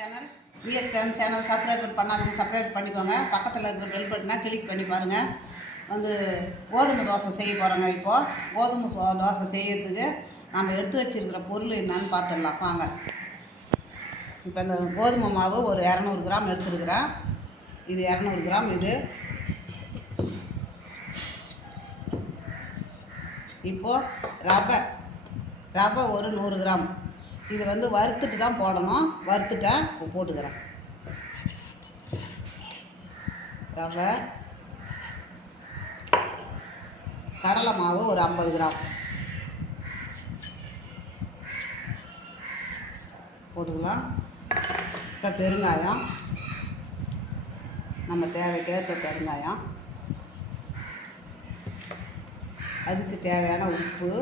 Channel விஎஸ்கேஎம் channel subscribe பண்ணாதவங்க subscribe பண்ணிக்கோங்க. பக்கத்தில் இருக்கிற பெல் பட்டனை கிளிக் பண்ணி பாருங்கள். வந்து கோதுமை தோசை செய்ய போகிறோங்க. இப்போது கோதுமை தோசை செய்யறதுக்கு நம்ம எடுத்து வச்சுருக்கிற பொருள் என்னன்னு பார்த்துடலாம் வாங்க. இப்போ இந்த கோதுமை மாவு ஒரு 200 கிராம் எடுத்துருக்குறேன். இது 200 கிராம். இது இப்போது ரவை ஒரு 100 கிராம். இது வந்து வறுத்துட்டு தான் போடணும். வறுத்துட்டேன், போட்டுக்கிறேன். ரவை, கடலை மாவு ஒரு 50 கிராம் போட்டுக்கலாம். இப்போ பெருங்காயம், நம்ம தேவைக்கேற்ப பெருங்காயம், அதுக்கு தேவையான உப்பு.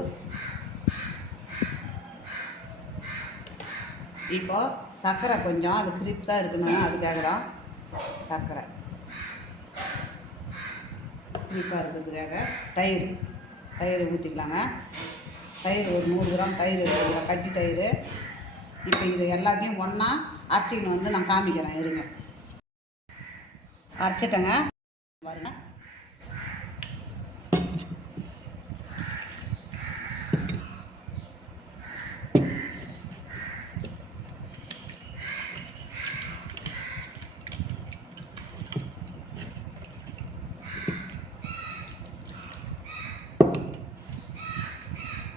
இப்போ சர்க்கரை கொஞ்சம், அது கிரிப்ஸாக இருக்கணும், அதுக்காக தான் சர்க்கரை கிரிப்பாக இருக்கிறதுக்காக. தயிர் ஊற்றிக்கலாங்க. தயிர் ஒரு 100 கிராம் தயிர் எடுத்துக்கலாம், கட்டி தயிர். இப்போ இது எல்லாத்தையும் ஒன்றா அரைச்சிக்கணும் வந்து நான் காமிக்கிறேன். இருங்க, அரைச்சிட்டேங்க பாருங்க.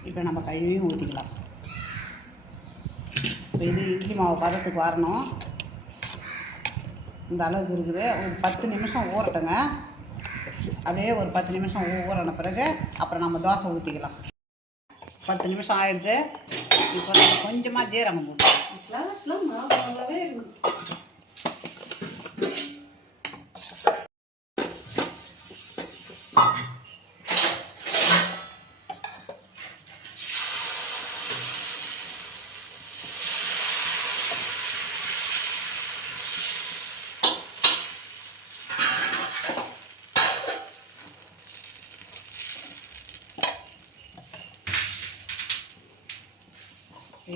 இப்போ நம்ம கழுவியும் ஊற்றிக்கலாம். இப்போ இது இட்லி மாவு பதத்துக்கு வரணும். இந்த அளவுக்கு இருக்குது. ஒரு 10 நிமிஷம் ஊறட்டுங்க. அப்படியே ஒரு 10 நிமிஷம் ஊறின பிறகு அப்புறம் நம்ம தோசை ஊற்றிக்கலாம். 10 நிமிஷம் ஆகிடுது. இப்போ நம்ம கொஞ்சமாக ஜீரகம் போட்டுக்கலாம்.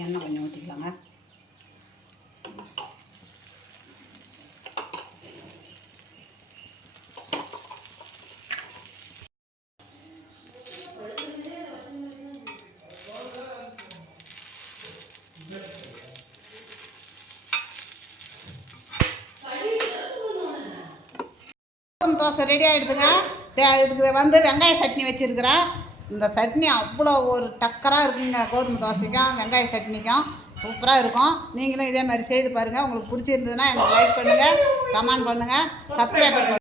எண்ணெய் கொஞ்சம் ஊற்றிக்கலாங்க. தோசை ரெடி ஆகிடுதுங்க. இதுக்கு வந்து வெங்காய சட்னி வச்சுருக்கிறேன். இந்த சட்னி அவ்வளோ ஒரு டக்கராக இருக்குங்க. கோதுமை தோசைக்கும் வெங்காய சட்னிக்கும் சூப்பராக இருக்கும். நீங்களும் இதே மாதிரி செய்து பாருங்கள். உங்களுக்கு பிடிச்சிருந்ததுன்னா எனக்கு லைக் பண்ணுங்கள், கமெண்ட் பண்ணுங்கள், சப்ஸ்கிரைப் பண்ணுங்கள்.